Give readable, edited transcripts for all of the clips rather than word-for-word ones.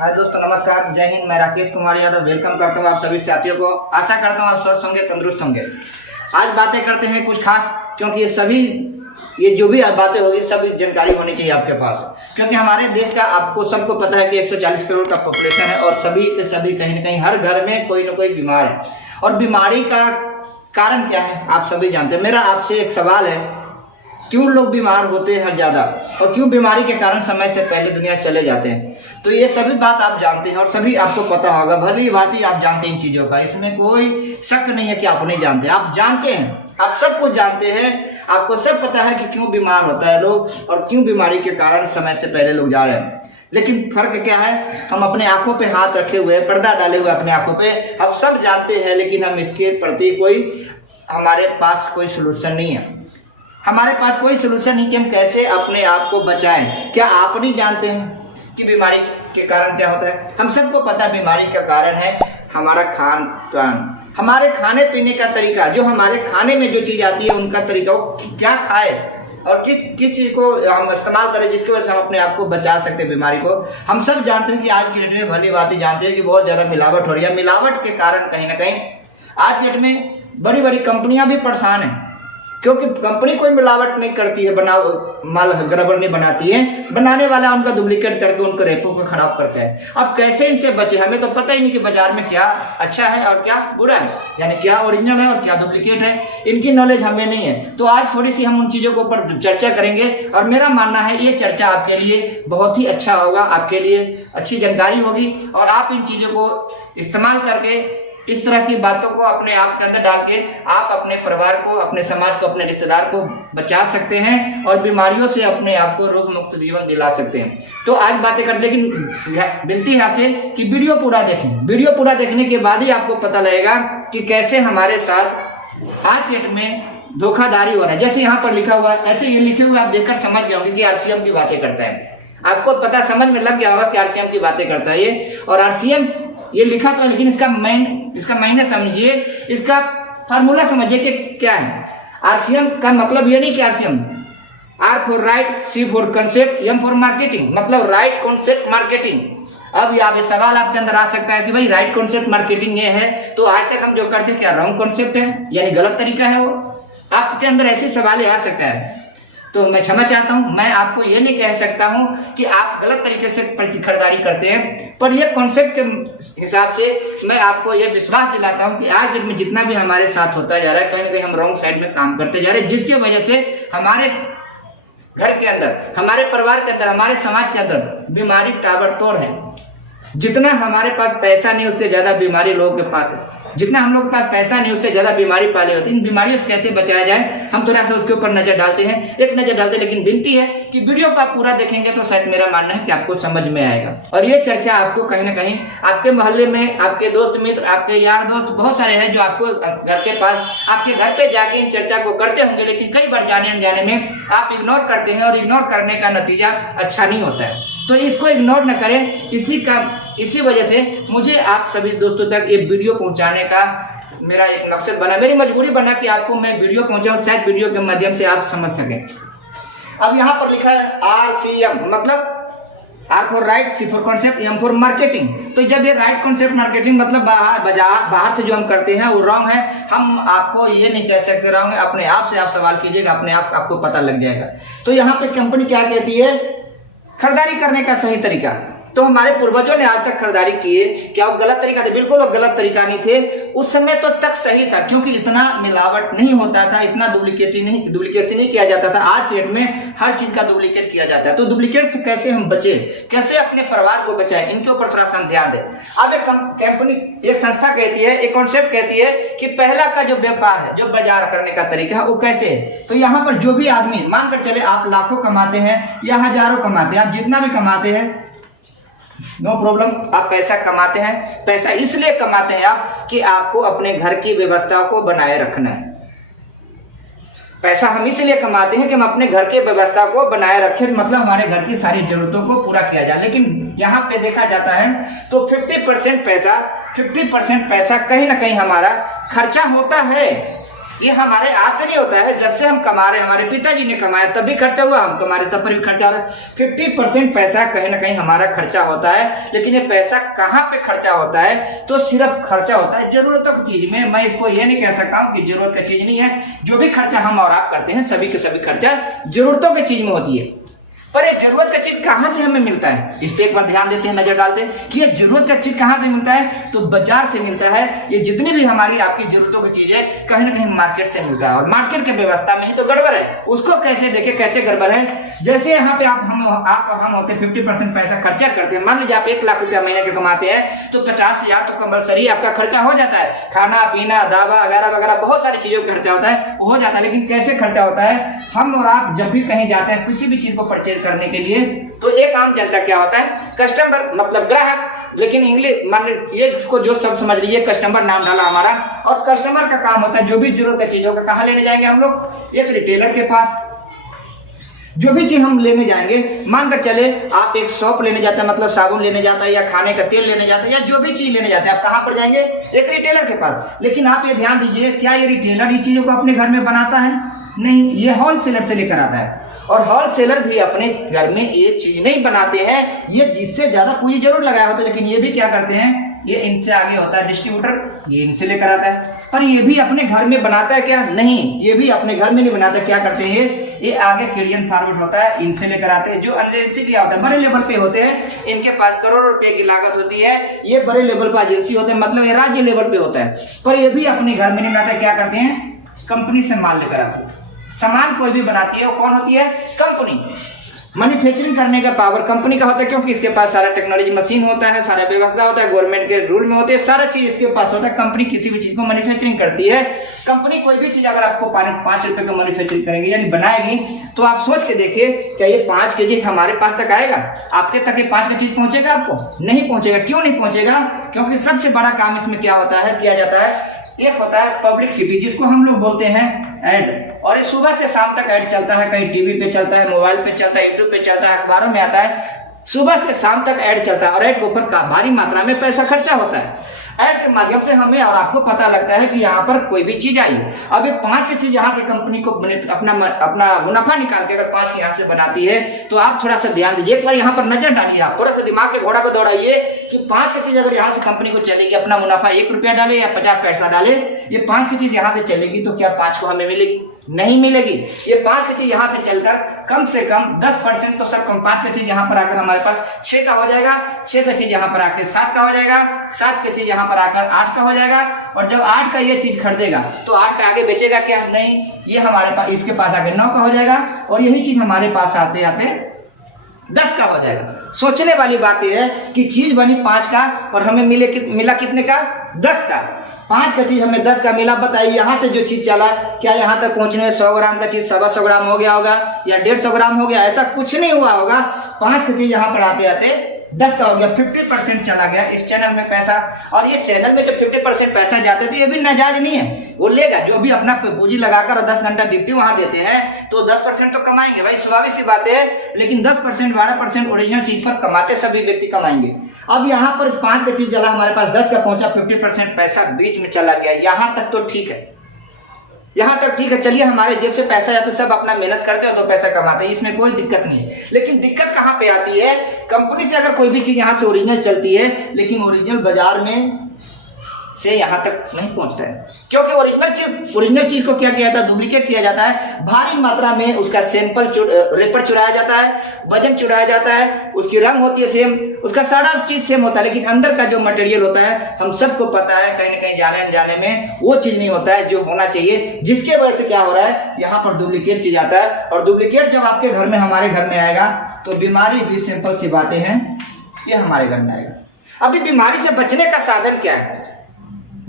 हाय दोस्तों, नमस्कार, जय हिंद। मैं राकेश कुमार यादव वेलकम करता हूँ आप सभी साथियों को। आशा करता हूँ आप स्वस्थ होंगे, तंदुरुस्त होंगे। आज बातें करते हैं कुछ खास, क्योंकि ये जो भी बातें होगी सभी जानकारी होनी चाहिए आपके पास। क्योंकि हमारे देश का आपको सबको पता है कि 140 करोड़ का पॉपुलेशन है और सभी के सभी कहीं ना कहीं हर घर में कोई ना कोई बीमार है। और बीमारी का कारण क्या है आप सभी जानते हैं। मेरा आपसे एक सवाल है, क्यों लोग बीमार होते हैं हर ज़्यादा, और क्यों बीमारी के कारण समय से पहले दुनिया से चले जाते हैं। तो ये सभी बात आप जानते हैं और सभी आपको पता होगा, भली भांति आप जानते हैं इन चीज़ों का। इसमें कोई शक नहीं है कि आप नहीं जानते, आप जानते हैं, आप सब कुछ जानते हैं। आपको सब पता है कि क्यों बीमार होता है लोग और क्यों बीमारी के कारण समय से पहले लोग जा रहे हैं। लेकिन फर्क क्या है, हम अपने आंखों पे हाथ रखे हुए, पर्दा डाले हुए अपने आंखों पे, हम सब जानते हैं, लेकिन हम इसके प्रति हमारे पास कोई सोल्यूशन नहीं है। हमारे पास कोई सोल्यूशन नहीं कि हम कैसे अपने आप को बचाएं। क्या आप नहीं जानते हैं कि बीमारी के कारण क्या होता है? हम सबको पता है बीमारी का कारण है हमारा खान पान, हमारे खाने पीने का तरीका। जो हमारे खाने में जो चीज़ आती है उनका तरीका, क्या खाए और किस चीज़ को हम इस्तेमाल करें जिसकी वजह से हम अपने आप को बचा सकते हैं बीमारी को। हम सब जानते हैं कि आज की डेट में भली बात जानते हैं कि बहुत ज़्यादा मिलावट हो रही है। मिलावट के कारण कहीं ना कहीं आज की डेट में बड़ी बड़ी कंपनियां भी परेशान हैं, क्योंकि कंपनी कोई मिलावट नहीं करती है, माल गड़बड़ नहीं बनाती है, बनाने वाला उनका डुप्लीकेट करके उनके रेपो को खराब करता है। अब कैसे इनसे बचे? हमें तो पता ही नहीं कि बाजार में क्या अच्छा है और क्या बुरा है, यानी क्या ओरिजिनल है और क्या डुप्लीकेट है। इनकी नॉलेज हमें नहीं है। तो आज थोड़ी सी हम उन चीज़ों के ऊपर चर्चा करेंगे और मेरा मानना है ये चर्चा आपके लिए बहुत ही अच्छा होगा, आपके लिए अच्छी जानकारी होगी और आप इन चीज़ों को इस्तेमाल करके इस तरह की बातों को अपने आप के अंदर डाल के आप अपने परिवार को, अपने समाज को, अपने रिश्तेदार को बचा सकते हैं और बीमारियों से अपने आप को रोग मुक्त जीवन दिला सकते हैं। तो आज बातें कर, लेकिन विनती है आपसे कि वीडियो पूरा देखें। वीडियो पूरा देखने के बाद ही आपको पता लगेगा कि कैसे हमारे साथ आज डेट में धोखाधड़ी हो रहा है। जैसे यहाँ पर लिखा हुआ है, ऐसे ये लिखे हुए आप देखकर समझ गए होंगे कि आरसीएम की बातें करता है। आपको पता समझ में लग गया होगा कि आरसीएम की बातें करता है ये। और आरसीएम ये लिखा तो है, लेकिन इसका मायने समझिए, इसका फार्मूला समझिए कि क्या है। आरसीएम का मतलब ये नहीं कि RCM, R for right, C for concept, M for marketing, मतलब राइट कॉन्सेप्ट मार्केटिंग। अब ये सवाल आपके अंदर आ सकता है कि भाई राइट कॉन्सेप्ट मार्केटिंग ये है, तो आज तक हम जो करते हैं क्या रॉन्ग कॉन्सेप्ट है, यानी गलत तरीका है वो? आपके अंदर ऐसे सवाल आ सकता है। तो मैं क्षमा चाहता हूं, मैं आपको ये नहीं कह सकता हूं कि आप गलत तरीके से खरीदारी करते हैं, पर ये कॉन्सेप्ट के हिसाब से मैं आपको ये विश्वास दिलाता हूं कि आज डेट में जितना भी हमारे साथ होता जा रहा है, कहीं ना कहीं हम रॉन्ग साइड में काम करते जा रहे हैं, जिसकी वजह से हमारे घर के अंदर, हमारे परिवार के अंदर, हमारे समाज के अंदर बीमारी ताबड़तोड़ है। जितना हमारे पास पैसा नहीं उससे ज्यादा बीमारी लोगों के पास है। जितना हम लोग के पास पैसा नहीं उससे ज्यादा बीमारी पाली होती है। इन बीमारियों से कैसे बचाया जाए, हम थोड़ा सा उसके ऊपर नजर डालते हैं, एक नजर डालते हैं। लेकिन विनती है कि वीडियो को आप पूरा देखेंगे तो शायद मेरा मानना है कि आपको समझ में आएगा और ये चर्चा आपको कहीं ना कहीं आपके मोहल्ले में, आपके दोस्त मित्र, आपके यार दोस्त बहुत सारे हैं जो आपको घर के पास, आपके घर पे जाके इन चर्चा को करते होंगे, लेकिन कई बार जाने अनजाने में आप इग्नोर करते हैं और इग्नोर करने का नतीजा अच्छा नहीं होता है। तो इसको इग्नोर न करें। इसी वजह से मुझे आप सभी दोस्तों तक ये वीडियो पहुंचाने का मेरा एक मकसद बना, मेरी मजबूरी बना कि आपको मैं वीडियो पहुंचाऊं, शायद वीडियो के माध्यम से आप समझ सकें। अब यहाँ पर लिखा है आरसीएम, मतलब R for right, C for concept, M for marketing. तो जब ये राइट कॉन्सेप्ट मार्केटिंग मतलब बाहर से जो हम करते हैं वो रॉन्ग है, हम आपको ये नहीं कह सकते रॉन्ग है। अपने आप से आप सवाल कीजिएगा, अपने आप आपको पता लग जाएगा। तो यहाँ पे कंपनी क्या कहती है, खरीदारी करने का सही तरीका। तो हमारे पूर्वजों ने आज तक खरीदारी किए, क्या वो गलत तरीका थे? बिल्कुल वो गलत तरीका नहीं थे। उस समय तो तक सही था, क्योंकि इतना मिलावट नहीं होता था, इतना डुप्लीकेसी नहीं किया जाता था। आज डेट में हर चीज का डुप्लीकेट किया जाता है। तो डुप्लीकेट से कैसे हम बचे, कैसे अपने परिवार को बचाएं, इनके ऊपर थोड़ा सा हम ध्यान दें। अब एक कंपनी, एक संस्था कहती है, एक कॉन्सेप्ट कहती है कि पहला का जो व्यापार है, जो बाजार करने का तरीका है वो कैसे है। तो यहाँ पर जो भी आदमी, मानकर चले आप लाखों कमाते हैं या हजारों कमाते हैं, आप जितना भी कमाते हैं नो प्रॉब्लम, आप पैसा कमाते हैं। पैसा इसलिए कमाते हैं आप कि आपको अपने घर की व्यवस्था को बनाए रखना है। पैसा हम इसलिए कमाते हैं कि हम अपने घर की व्यवस्था को बनाए रखें, मतलब हमारे घर की सारी जरूरतों को पूरा किया जाए। लेकिन यहाँ पे देखा जाता है तो 50% पैसा कहीं ना कहीं हमारा खर्चा होता है। ये हमारे आज से नहीं होता है, जब से हम कमा रहे हैं, हमारे पिताजी ने कमाया तब भी खर्चा हुआ, हम कमा रहे तब पर भी खर्चा हो रहा है। 50% पैसा कहीं ना कहीं हमारा खर्चा होता है, लेकिन ये पैसा कहाँ पे खर्चा होता है? तो सिर्फ खर्चा होता है जरूरतों की चीज में। मैं इसको ये नहीं कह सकता हूँ कि जरूरत का चीज नहीं है, जो भी खर्चा हम और आप करते हैं सभी के सभी खर्चा जरूरतों की चीज में होती है। पर ये जरूरत का चीज कहां से हमें मिलता है, इस पे एक बार ध्यान देते हैं, नजर डालते हैं कि ये जरूरत का चीज कहां से मिलता है। तो बाजार से मिलता है। ये जितनी भी हमारी आपकी जरूरतों की चीज है कहीं ना कहीं मार्केट से मिलता है, और मार्केट की व्यवस्था में ही तो गड़बड़ है। उसको कैसे देखे, कैसे गड़बड़ है? जैसे यहाँ पे आप और हम होते 50% पैसा खर्चा करते हैं। मान लीजिए आप 1 लाख रुपया महीने के कमाते हैं तो 50,000 तो कंपलसरी आपका खर्चा हो जाता है। खाना पीना दवा वगैरह वगैरह बहुत सारी चीजों का खर्चा होता है, हो जाता है। लेकिन कैसे खर्चा होता है? हम और आप जब भी कहीं जाते हैं किसी भी चीज को परचेज करने के लिए, तो एक आम जनता क्या होता है? कस्टमर मतलब ग्राहक, लेकिन इंग्लिश मान ये इसको जो सब समझ लीजिए, कस्टमर नाम डाला हमारा। और कस्टमर का काम होता है जो भी जरूरत है चीजों का कहाँ लेने जाएंगे हम लोग? एक रिटेलर के पास। जो भी चीज हम लेने जाएंगे, मानकर चले आप एक शॉप लेने जाते हैं, मतलब साबुन लेने जाता है या खाने का तेल लेने जाता है या जो भी चीज लेने जाते हैं, आप कहाँ पर जाएंगे? एक रिटेलर के पास। लेकिन आप ये ध्यान दीजिए, क्या ये रिटेलर इस चीजों को अपने घर में बनाता है? नहीं, ये होलसेलर से लेकर आता है। और होलसेलर भी अपने घर में एक चीज नहीं बनाते हैं, ये जिससे ज्यादा पूंजी जरूर लगाया होता है, लेकिन ये भी क्या करते हैं? ये इनसे आगे होता है डिस्ट्रीब्यूटर, ये इनसे लेकर आता है। पर ये भी अपने घर में बनाता है क्या? नहीं, ये भी अपने घर में नहीं बनाता। क्या करते हैं? ये आगे कैरियर फॉरवर्ड होता है, इनसे लेकर आते हैं। जो एजेंसी क्या होता है, बड़े लेवल पे होते हैं, इनके पास करोड़ों रुपए की लागत होती है। ये बड़े लेवल पर एजेंसी होते हैं, मतलब ये राज्य लेवल पे होता है। पर ये भी अपने घर में नहीं बनाते। क्या करते हैं? कंपनी से माल लेकर आते हैं। सामान कोई भी बनाती है वो कौन होती है? कंपनी। मैन्युफैक्चरिंग करने का पावर कंपनी का होता है, क्योंकि इसके पास सारा टेक्नोलॉजी मशीन होता है, सारा व्यवस्था होता है, गवर्नमेंट के रूल में होते हैं, सारा चीज इसके पास होता है। कंपनी किसी भी चीज को मैन्युफैक्चरिंग करती है। कंपनी कोई भी चीज अगर आपको 5 रुपए का मैन्युफैक्चरिंग करेंगे यानी बनाएगी, तो आप सोच के देखिए क्या ये 5 केजी हमारे पास तक आएगा? आपके तक ये 5 का चीज पहुंचेगा? आपको नहीं पहुंचेगा। क्यों नहीं पहुंचेगा? क्योंकि सबसे बड़ा काम इसमें क्या होता है, किया जाता है? एक होता है पब्लिसिटी, जिसको हम लोग बोलते हैं ऐड। और ये सुबह से शाम तक ऐड चलता है, कहीं टीवी पे चलता है, मोबाइल पे चलता है, यूट्यूब पे चलता है, अखबारों में आता है। सुबह से शाम तक ऐड चलता है और ऐड के ऊपर भारी मात्रा में पैसा खर्चा होता है। ऐड के माध्यम से हमें और आपको पता लगता है कि यहाँ पर कोई भी चीज आई। अब ये 5 की चीज यहाँ से कंपनी को अपना मुनाफा निकाल के अगर 5 की यहाँ से बनाती है, तो आप थोड़ा सा ध्यान दीजिए, एक बार यहाँ पर नजर डालिए, आप थोड़ा सा दिमाग के घोड़ा को दौड़ाइए कि 5 की चीज अगर यहाँ से कंपनी को चलेगी, अपना मुनाफा 1 रुपया डाले या 50 पैसा डाले, ये 5 की चीज यहाँ से चलेगी तो क्या 5 को हमें मिलेगी? नहीं मिलेगी। ये 5 की चीज यहाँ से चलकर कम से कम 10% तो सब कम 5 की चीज यहाँ पर आकर हमारे पास 6 का हो जाएगा, 6 का चीज यहाँ पर आकर 7 का हो जाएगा, 7 की चीज यहाँ पर आकर 8 का हो जाएगा। और जब 8 का ये चीज खरीदेगा तो 8 का आगे बेचेगा क्या? नहीं, ये हमारे पास इसके पास आकर 9 का हो जाएगा और यही चीज हमारे पास आते आते 10 का हो जाएगा। सोचने वाली बात यह है कि चीज बनी 5 का और हमें मिला कितने का? 10 का। 5 का चीज हमें 10 का मिला। बताइए यहाँ से जो चीज चला, क्या यहाँ तक पहुंचने में 100 ग्राम का चीज 125 ग्राम हो गया होगा या 150 ग्राम हो गया? ऐसा कुछ नहीं हुआ होगा। 5 की चीज यहाँ पर आते आते 10 का हो गया। 50% चला गया इस चैनल में पैसा। और ये चैनल में जो 50% पैसा जाते थे, ये भी नाजायज नहीं है। वो लेगा जो भी अपना पूंजी लगाकर और 10 घंटा ड्यूटी वहां देते हैं, तो 10% तो कमाएंगे भाई, स्वाभाविक सी बात है। लेकिन 10% 12% ओरिजिनल चीज पर कमाते सभी व्यक्ति कमाएंगे। अब यहाँ पर 5 का चीज चला हमारे पास, 10 का पहुंचा, 50% पैसा बीच में चला गया। यहाँ तक तो ठीक है, यहाँ तक ठीक है। चलिए हमारे जेब से पैसा या तो सब अपना मेहनत करते हो तो पैसा कमाते हैं, इसमें कोई दिक्कत नहीं है। लेकिन दिक्कत कहाँ पे आती है? कंपनी से अगर कोई भी चीज यहाँ से ओरिजिनल चलती है, लेकिन ओरिजिनल बाजार में से यहाँ तक नहीं पहुंचता है, क्योंकि ओरिजिनल चीज को क्या किया जाता है? डुप्लीकेट किया जाता है। भारी मात्रा में उसका सैंपल रेपर चुराया जाता है, वजन चुराया जाता है, उसकी रंग होती है सेम, उसका सारा चीज सेम होता है, लेकिन अंदर का जो मटेरियल होता है हम सबको पता है, कहीं ना कहीं जाने अनजाने में वो चीज नहीं होता है जो होना चाहिए। जिसके वजह से क्या हो रहा है? यहाँ पर डुप्लीकेट चीज आता है। और डुप्लीकेट जब आपके घर में, हमारे घर में आएगा, तो बीमारी भी सिंपल सी बातें हैं, ये हमारे घर में आएगा। अभी बीमारी से बचने का साधन क्या है?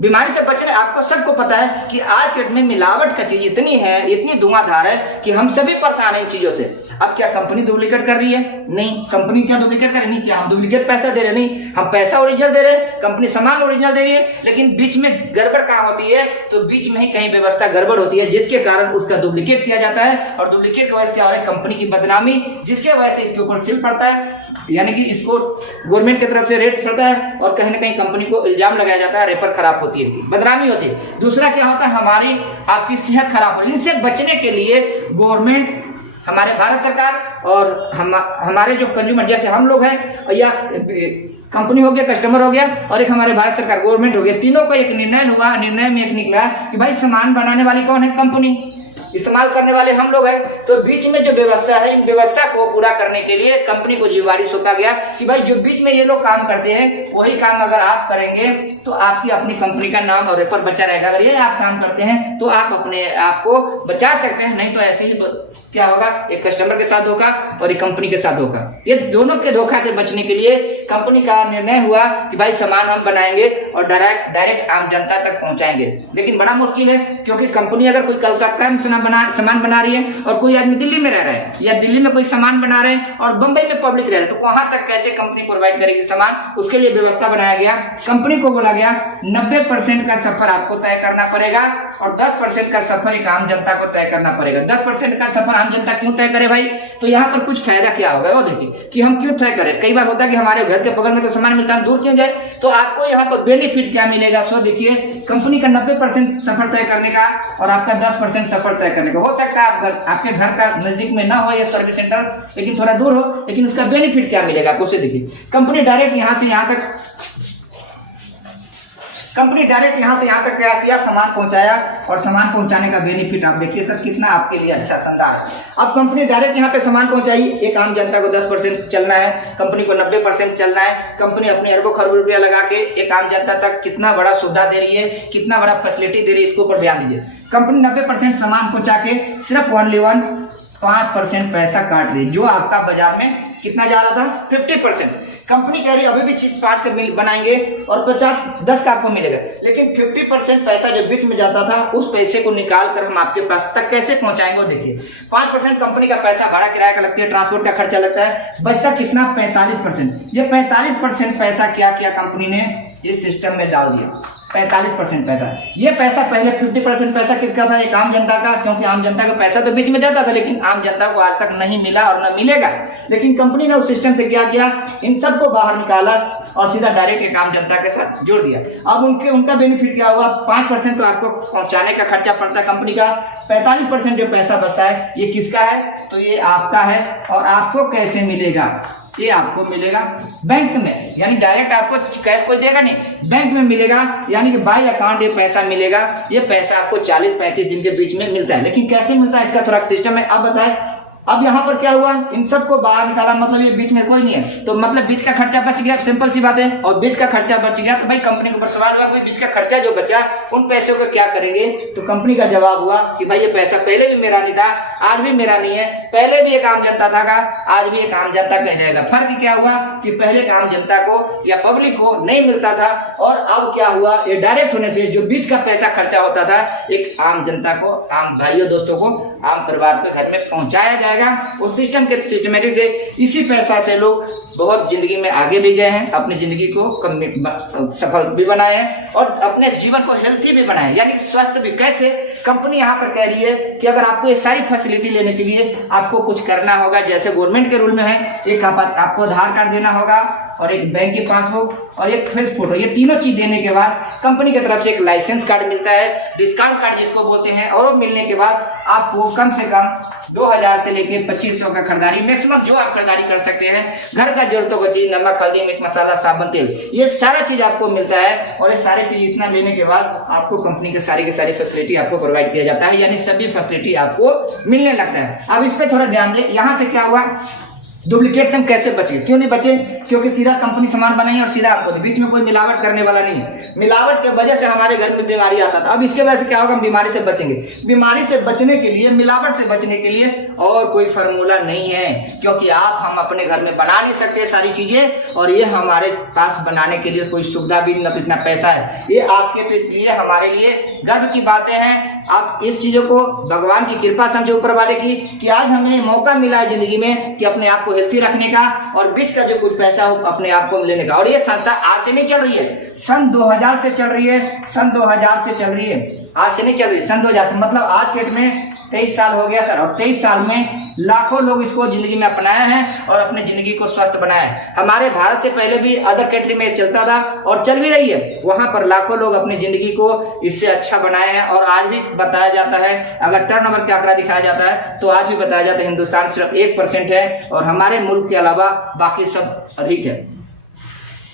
बीमारी से बचने, आपको सबको पता है कि आज के डेट में मिलावट का चीज इतनी है, इतनी धुआंधार है कि हम सभी परेशान हैं इन चीजों से। अब क्या कंपनी डुप्लीकेट कर रही है? नहीं। कंपनी क्या डुप्लीकेट कर रही है? नहीं। क्या हम डुप्लीकेट पैसा दे रहे? नहीं, हम पैसा ओरिजिनल दे रहे, कंपनी सामान ओरिजिनल दे रही है। लेकिन बीच में गड़बड़ कहाँ होती है? तो बीच में ही कहीं व्यवस्था गड़बड़ होती है, जिसके कारण उसका डुप्लीकेट किया जाता है। और डुप्लीकेट की वजह से क्या हो रहा है? कंपनी की बदनामी, जिसके वजह से इसके ऊपर सील पड़ता है। यानी कि इसको गवर्नमेंट की तरफ से रेट पड़ता है और कहीं ना कहीं कंपनी को इल्जाम लगाया जाता है, रेफर खराब होती है, बदनामी होती है। दूसरा क्या होता है, हमारी आपकी सेहत खराब हो। इनसे बचने के लिए गवर्नमेंट, हमारे भारत सरकार और हमारे जो कंज्यूमर जैसे हम लोग हैं या कंपनी हो गया, कस्टमर हो गया और एक हमारे भारत सरकार गवर्नमेंट हो गया, तीनों का एक निर्णय में एक निकला कि भाई सामान बनाने वाली कौन है, कंपनी, इस्तेमाल करने वाले हम लोग हैं। तो बीच में जो व्यवस्था है, इन व्यवस्था को पूरा करने के लिए कंपनी को जिम्मेवारी सौंपा गया कि भाई जो बीच में ये लोग काम करते हैं वही काम अगर आप करेंगे तो आपकी अपनी कंपनी का नाम और रेफर बचा रहेगा। अगर ये आप काम करते हैं तो आप अपने आप को बचा सकते हैं, नहीं तो ऐसे ही क्या होगा, एक कस्टमर के साथ धोखा और एक कंपनी के साथ धोखा। ये दोनों के धोखा से बचने के लिए कंपनी का निर्णय हुआ कि भाई सामान हम बनाएंगे और डायरेक्ट आम जनता तक पहुंचाएंगे। लेकिन बड़ा मुश्किल है, क्योंकि कंपनी अगर कोई कलकत्ता में सामान बना रही है और कोई आदमी दिल्ली में रह रहा है या दिल्ली में कोई सामान बना रहे हैं और बंबई में पब्लिक रह रहे हैं, तो वहां तक कैसे कंपनी प्रोवाइड करेगी सामान? उसके लिए व्यवस्था बनाया गया। कंपनी को बोला गया 90% का सफर आपको तय करना पड़ेगा और 10% का सफर एक आम जनता को तय करना पड़ेगा। 10% का सफर आम जनता क्यों तय करे भाई? तो यहाँ पर कुछ फायदा क्या होगा वो देखिए कि हम क्यों तय करें। कई बार होता है कि हमारे घर के बगल में तो सामान मिलता है, दूर क्यों जाए? तो आपको यहाँ पर बेनिफिट क्या मिलेगा? सो देखिए, कंपनी का 90% सफर तय करने का और आपका 10% सफर तय करने का। हो सकता है आपके घर का नजदीक में ना हो या सर्विस सेंटर, लेकिन थोड़ा दूर हो, लेकिन उसका बेनिफिट क्या मिलेगा आपको? उसे देखिए, कंपनी डायरेक्ट यहाँ से यहाँ तक क्या किया, सामान पहुंचाया और सामान पहुंचाने का बेनिफिट आप देखिए सर कितना आपके लिए अच्छा शानदार है। अब कंपनी डायरेक्ट यहाँ पे सामान पहुंचाई, एक आम जनता को 10% चलना है, कंपनी को 90% चलना है। कंपनी अपने अरबों खरबों रुपया लगा के एक आम जनता तक कितना बड़ा सुविधा दे रही है, कितना बड़ा फैसिलिटी दे रही है, इसके ऊपर ध्यान दीजिए। कंपनी 90% सामान पहुंचा के सिर्फ 5% पैसा काट रही है, जो आपका बाजार में कितना जा रहा था, 50%। कंपनी कह रही है अभी भी 5 का बिल बनाएंगे और 10 का आपको मिलेगा, लेकिन 50% पैसा जो बीच में जाता था उस पैसे को निकाल कर हम आपके पास तक कैसे पहुंचाएंगे वो देखिए। 5% कंपनी का पैसा भाड़ा किराया का लगता है, ट्रांसपोर्ट का खर्चा लगता है, बचता कितना, 45%। ये 45% पैसा क्या किया कंपनी ने, इस सिस्टम में डाल दिया। 45% पैसा, ये पैसा पहले 50% पैसा किसका था, एक आम जनता का, क्योंकि आम जनता का पैसा तो बीच में जाता था लेकिन आम जनता को आज तक नहीं मिला और न मिलेगा। लेकिन कंपनी ने उस सिस्टम से क्या किया, इन सबको बाहर निकाला और सीधा डायरेक्ट एक आम जनता के साथ जोड़ दिया। अब उनका बेनिफिट क्या हुआ, 5% तो आपको पहुंचाने का खर्चा पड़ता है कंपनी का, 45% जो पैसा बचता है ये किसका है, तो ये आपका है। और आपको कैसे मिलेगा, ये आपको मिलेगा बैंक में, यानी डायरेक्ट आपको कैश कोई देगा नहीं, बैंक में मिलेगा, यानी कि बाय अकाउंट ये पैसा मिलेगा। ये पैसा आपको 40-35 दिन के बीच में मिलता है। लेकिन कैसे मिलता है, इसका थोड़ा सिस्टम है। अब बताएं, अब यहाँ पर क्या हुआ, इन सबको बाहर निकाला, मतलब ये बीच में कोई नहीं है, तो मतलब बीच का खर्चा बच गया, सिंपल सी बात है। और बीच का खर्चा बच गया तो भाई कंपनी के ऊपर सवाल हुआ, बीच का खर्चा जो बचा उन पैसों को क्या करेंगे? तो कंपनी का जवाब हुआ कि भाई ये पैसा पहले भी मेरा नहीं था, आज भी मेरा नहीं है, पहले भी एक आम जनता था का, आज भी एक आम जनता कह जाएगा। फर्क क्या हुआ कि पहले का आम जनता को या पब्लिक को नहीं मिलता था और अब क्या हुआ, ये डायरेक्ट होने से जो बीच का पैसा खर्चा होता था एक आम जनता को, आम भाइयों दोस्तों को, आम परिवार के घर में पहुंचाया जाएगा। उस सिस्टम के सिस्टमेटिक से इसी पैसा से लोग बहुत जिंदगी में आगे भी गए हैं, अपनी जिंदगी को सफल भी बनाए हैं और अपने जीवन को हेल्थी भी बनाए, यानी स्वस्थ भी। कैसे? कंपनी यहाँ पर कह रही है कि अगर आपको ये सारी फैसिलिटी लेने के लिए आपको कुछ करना होगा, जैसे गवर्नमेंट के रूल में है, एक आपको आधार कार्ड देना होगा और एक बैंक की पासबुक और एक फेस फोटो, ये तीनों चीज देने के बाद कंपनी की तरफ से एक लाइसेंस कार्ड मिलता है, डिस्काउंट कार्ड जिसको बोलते हैं, और मिलने के बाद आपको कम से कम 2000 से लेके 2500 का खरीदारी, मैक्सिमम जो आप खरीदारी कर सकते हैं, घर का जरूरतों का चीज, नमक, हल्दी, मिर्च मसाला, साबुन, तेल, ये सारा चीज आपको मिलता है। और ये सारी चीज इतना लेने के बाद आपको कंपनी की सारी फैसिलिटी आपको प्रोवाइड किया जाता है, यानी सभी फैसिलिटी आपको मिलने लगता है। अब इस पर थोड़ा ध्यान दें, यहाँ से क्या हुआ, डुप्लीकेट से हम कैसे बचे? क्यों नहीं बचे? क्योंकि सीधा कंपनी सामान बनाई और सीधा आपको, बीच में कोई मिलावट करने वाला नहीं है। मिलावट के वजह से हमारे घर में बीमारी आता था, अब इसके वजह से क्या होगा, हम बीमारी से बचेंगे। बीमारी से बचने के लिए, मिलावट से बचने के लिए और कोई फार्मूला नहीं है, क्योंकि हम अपने घर में बना नहीं सकते सारी चीजें, और ये हमारे पास बनाने के लिए कोई सुविधा भी न इतना पैसा है। ये आपके लिए, हमारे लिए गर्व की बातें हैं। आप इस चीजों को भगवान की कृपा समझे, ऊपर वाले की, कि आज हमें मौका मिला है जिंदगी में कि अपने आप को हेल्थी रखने का और बीच का जो कुछ पैसा हो अपने आप को लेने का। और ये संस्था आज से नहीं चल रही है, सन 2000 से चल रही है, सन 2000 से चल रही है, आज से नहीं चल रही, सन 2000 से, मतलब आज के डेट में 23 साल हो गया सर, और 23 साल में लाखों लोग इसको जिंदगी में अपनाया है और अपनी जिंदगी को स्वस्थ बनाया है। हमारे भारत से पहले भी अदर कंट्री में चलता था और चल भी रही है, वहां पर लाखों लोग अपनी जिंदगी को इससे अच्छा बनाए हैं। और आज भी बताया जाता है, अगर टर्नओवर का आंकड़ा दिखाया जाता है तो आज भी बताया जाता है हिंदुस्तान सिर्फ 1% है और हमारे मुल्क के अलावा बाकी सब अधिक है।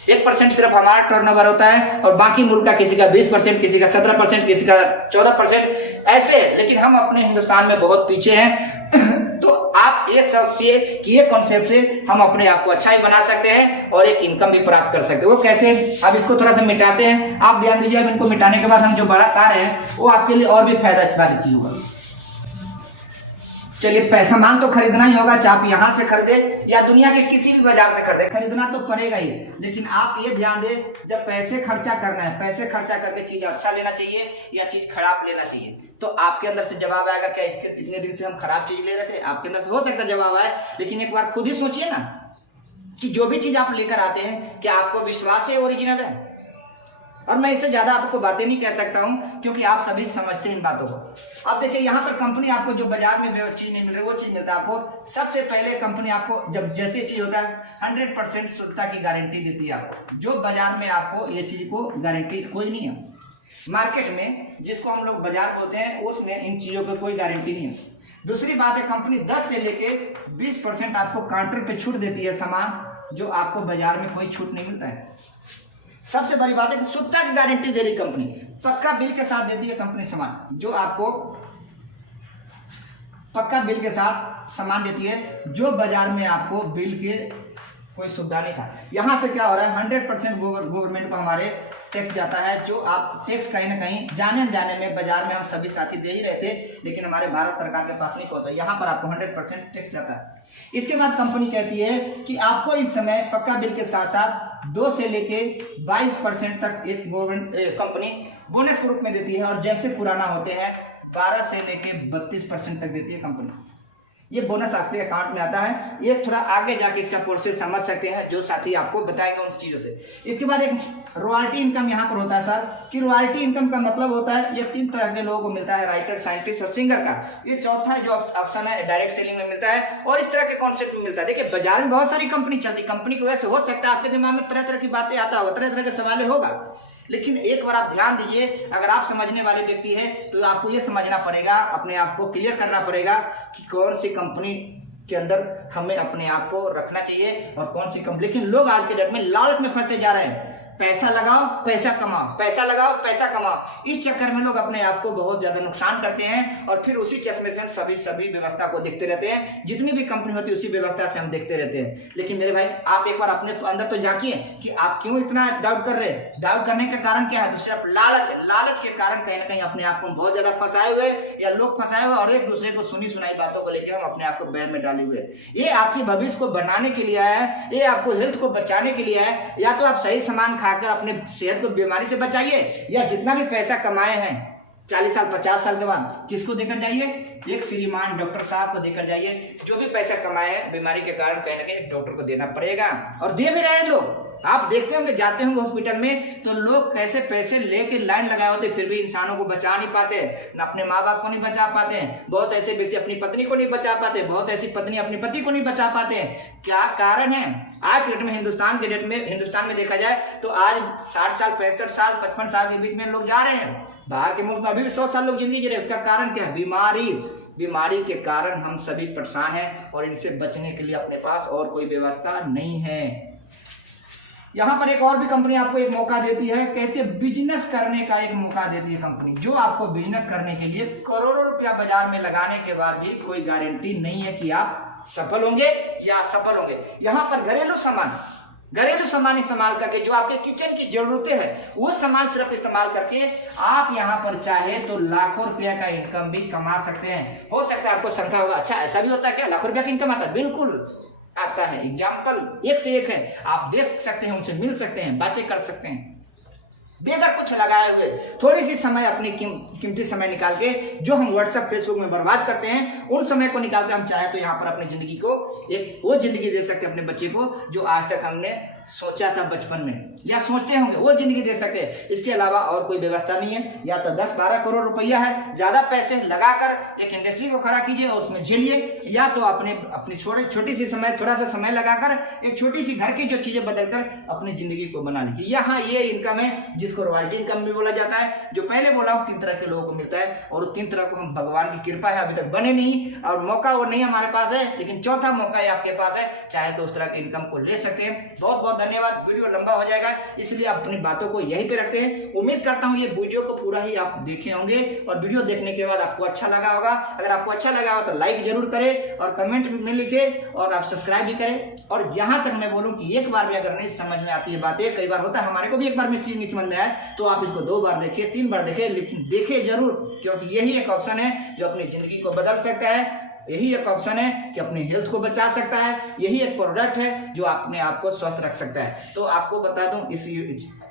1% सिर्फ हमारा टर्नओवर होता है और बाकी मुल्क का किसी का 20%, किसी का 17%, किसी का 14% ऐसे, लेकिन हम अपने हिंदुस्तान में बहुत पीछे हैं। तो आप ये सोचिए कि ये कॉन्सेप्ट से हम अपने आप को अच्छा ही बना सकते हैं और एक इनकम भी प्राप्त कर सकते हैं। वो कैसे, अब इसको थोड़ा सा मिटाते हैं, आप ध्यान दीजिए। अब इनको मिटाने के बाद हम जो बता रहे हैं वो आपके लिए और भी फायदा वाली चीज होगा। चलिए, पैसा सामान तो खरीदना ही होगा, चाहे आप यहाँ से खरीदे या दुनिया के किसी भी बाजार से खरीदे, खरीदना तो पड़ेगा ही। लेकिन आप ये ध्यान दें, जब पैसे खर्चा करना है, पैसे खर्चा करके चीज अच्छा लेना चाहिए या चीज खराब लेना चाहिए, तो आपके अंदर से जवाब आएगा, क्या इसके इतने दिन से हम खराब चीज ले रहे थे? आपके अंदर से हो सकता है जवाब आए, लेकिन एक बार खुद ही सोचिए ना कि जो भी चीज आप लेकर आते हैं, क्या आपको विश्वास है ओरिजिनल है? और मैं इससे ज्यादा आपको बातें नहीं कह सकता हूं, क्योंकि आप सभी समझते हैं इन बातों को। अब देखिए, यहाँ पर कंपनी आपको जो बाजार में चीज नहीं मिल रही, वो चीज मिलता है आपको। सबसे पहले कंपनी आपको जब जैसे चीज होता है 100% शुद्धता की गारंटी देती है आपको, जो बाजार में आपको ये चीज को गारंटी कोई नहीं है। मार्केट में जिसको हम लोग बाजार बोलते हैं, उसमें इन चीजों की कोई गारंटी नहीं है। दूसरी बात है, कंपनी 10 से लेके 20% आपको काउंटर पे छूट देती है सामान, जो आपको बाजार में कोई छूट नहीं मिलता है। सबसे बड़ी बात है कि शुद्धता की गारंटी दे रही कंपनी, पक्का बिल के साथ देती है कंपनी सामान, जो आपको पक्का बिल के साथ सामान देती है, जो बाजार में आपको बिल के कोई सुविधा नहीं था। यहां से क्या हो रहा है, 100% गवर्नमेंट को हमारे टैक्स जाता है, जो आप टैक्स कहीं ना कहीं जाने जाने में बाजार में हम सभी साथी दे ही रहे थे, लेकिन हमारे भारत सरकार के पास नहीं पहुंचा। यहाँ पर आपको 100% टैक्स जाता है। इसके बाद कंपनी कहती है कि आपको इस समय पक्का बिल के साथ साथ 2 से लेके 22% तक एक गवर्नमेंट कंपनी बोनस के रूप में देती है, और जैसे पुराना होते हैं 12 से लेके 32% तक देती है कंपनी। ये बोनस आपके अकाउंट में आता है। ये थोड़ा आगे जाके इसका प्रोसेस समझ सकते हैं, जो साथी आपको बताएंगे उन चीजों से। इसके बाद एक रॉयल्टी इनकम यहाँ पर होता है सर, कि रॉयल्टी इनकम का मतलब होता है, ये 3 तरह के लोगों को मिलता है, राइटर, साइंटिस्ट और सिंगर का। ये चौथा है जो ऑप्शन है, डायरेक्ट सेलिंग में मिलता है, और इस तरह के कॉन्सेप्ट में मिलता है। देखिए, बाजार में बहुत सारी कंपनी चलती, कंपनी की वजह से हो सकता है आपके दिमाग में तरह तरह की बातें आता होगा, तरह तरह के सवाल होगा, लेकिन एक बार आप ध्यान दीजिए, अगर आप समझने वाले व्यक्ति है तो आपको ये समझना पड़ेगा, अपने आप को क्लियर करना पड़ेगा कि कौन सी कंपनी के अंदर हमें अपने आप को रखना चाहिए और कौन सी कंपनी। लेकिन लोग आज के डेट में लालच में फंसते जा रहे हैं, पैसा लगाओ पैसा कमाओ, पैसा लगाओ पैसा कमाओ। इस चक्कर में लोग अपने आप को बहुत ज्यादा नुकसान करते हैं, और फिर उसी चश्मे से हम सभी व्यवस्था को देखते रहते हैं। जितनी भी कंपनी होती है उसी व्यवस्था से हम देखते रहते हैं। लेकिन मेरे भाई, आप एक बार अपने अंदर तो झांकिए कि आप क्यों इतना डाउट कर रहे हैं। डाउट करने का कारण क्या है? तो सिर्फ लालच के कारण कहीं ना कहीं अपने आप को बहुत ज्यादा फंसाए हुए, या लोग फंसाए हुए, और एक दूसरे को सुनी सुनाई बातों को लेकर हम अपने आप को बैर में डाले हुए। ये आपके भविष्य को बनाने के लिए आया है, ये आपको हेल्थ को बचाने के लिए है। या तो आप सही सामान खाकर अपने सेहत को बीमारी से बचाइए, या जितना भी पैसा कमाए हैं 40 साल 50 साल के बाद किसको देकर जाइए? एक श्रीमान डॉक्टर साहब को देकर जाइए। जो भी पैसा कमाए हैं बीमारी के कारण कहीं ना कहीं डॉक्टर को देना पड़ेगा, और दे भी रहे हैं लोग। आप देखते होंगे, जाते होंगे हॉस्पिटल में, तो लोग कैसे पैसे लेके लाइन लगाए होते, फिर भी इंसानों को बचा नहीं पाते, न अपने माँ बाप को नहीं बचा पाते। बहुत ऐसे व्यक्ति अपनी पत्नी को नहीं बचा पाते, बहुत ऐसी पत्नी अपने पति को नहीं बचा पाते। क्या कारण है? आज के डेट में, हिंदुस्तान में देखा जाए तो आज 60 साल 65 साल 55 साल के बीच में लोग जा रहे हैं। बाहर के मुल्क में अभी भी 100 साल लोग जिंदगी जी रहे। उसका कारण क्या है? बीमारी के कारण हम सभी परेशान हैं, और इनसे बचने के लिए अपने पास और कोई व्यवस्था नहीं है। यहाँ पर एक और भी कंपनी आपको एक मौका देती है, कहती है बिजनेस करने का एक मौका देती है कंपनी, जो आपको बिजनेस करने के लिए करोड़ों रुपया बाजार में लगाने के बाद भी कोई गारंटी नहीं है कि आप सफल होंगे या असफल होंगे। यहाँ पर घरेलू सामान इस्तेमाल करके, जो आपके किचन की जरूरतें हैं, वो सामान सिर्फ इस्तेमाल करके आप यहाँ पर चाहे तो लाखों रुपया का इनकम भी कमा सकते हैं। हो सकता है आपको शंका होगा, अच्छा ऐसा भी होता है क्या, लाखों रुपया का इनकम आता है? बिल्कुल आता है। एग्जाम्पल एक से एक है, आप देख सकते हैं, उनसे मिल सकते हैं, बातें कर सकते हैं, बेगर कुछ लगाए हुए। थोड़ी सी समय, अपनी कीमती समय निकाल के, जो हम व्हाट्सएप फेसबुक में बर्बाद करते हैं, उन समय को निकाल के हम चाहे तो यहाँ पर अपनी जिंदगी को एक वो जिंदगी दे सकते हैं अपने बच्चे को, जो आज तक हमने सोचा था बचपन में या सोचते होंगे वो जिंदगी दे सकते हैं। इसके अलावा और कोई व्यवस्था नहीं है। या तो 10-12 करोड़ रुपया है, ज़्यादा पैसे लगाकर एक इंडस्ट्री को खड़ा कीजिए और उसमें झेलिए, या तो अपनी छोटी सी समय, थोड़ा सा समय लगाकर एक छोटी सी घर की जो चीज़ें बदलकर अपनी ज़िंदगी को बना लीजिए। यहाँ ये इनकम है जिसको रॉयल्टी इनकम भी बोला जाता है। जो पहले बोला हूँ 3 तरह के लोगों को मिलता है, और 3 तरह को हम भगवान की कृपा है अभी तक बने नहीं, और मौका वो नहीं हमारे पास है, लेकिन चौथा मौका है आपके पास है, चाहे तो उस तरह की इनकम को ले सकते हैं। बहुत बहुत धन्यवाद। वीडियो लंबा हो जाएगा इसलिए अपनी बातों को यहीं पे रखते हैं। उम्मीद करता हूँ ये वीडियो को पूरा ही आप देखे होंगे और वीडियो देखने के बाद आपको अच्छा लगा होगा। अगर आपको अच्छा लगा हो तो लाइक जरूर करें और कमेंट में लिखें और आप सब्सक्राइब भी करें। और जहां तक मैं बोलूं कि एक बार भी अगर नहीं समझ में आती है बातें, कई बार होता है हमारे को भी एक बार में चीज नहीं समझ में आए, तो आप इसको 2 बार देखिए, 3 बार देखिए, लेकिन देखिए जरूर, क्योंकि यही एक ऑप्शन है जो अपनी जिंदगी को बदल सकता है। यही एक ऑप्शन है कि अपनी हेल्थ को बचा सकता है। यही एक प्रोडक्ट है जो अपने आप को स्वस्थ रख सकता है। तो आपको बता दूं, इस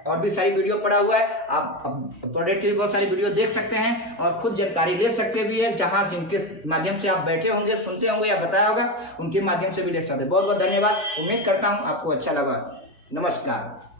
और भी सारी वीडियो पड़ा हुआ है, आप प्रोडक्ट की भी बहुत सारी वीडियो देख सकते हैं और खुद जानकारी ले सकते भी है। जहां जिनके माध्यम से आप बैठे होंगे, सुनते होंगे या बताया होगा, उनके माध्यम से भी ले सकते हैं। बहुत बहुत धन्यवाद। उम्मीद करता हूँ आपको अच्छा लगा। नमस्कार।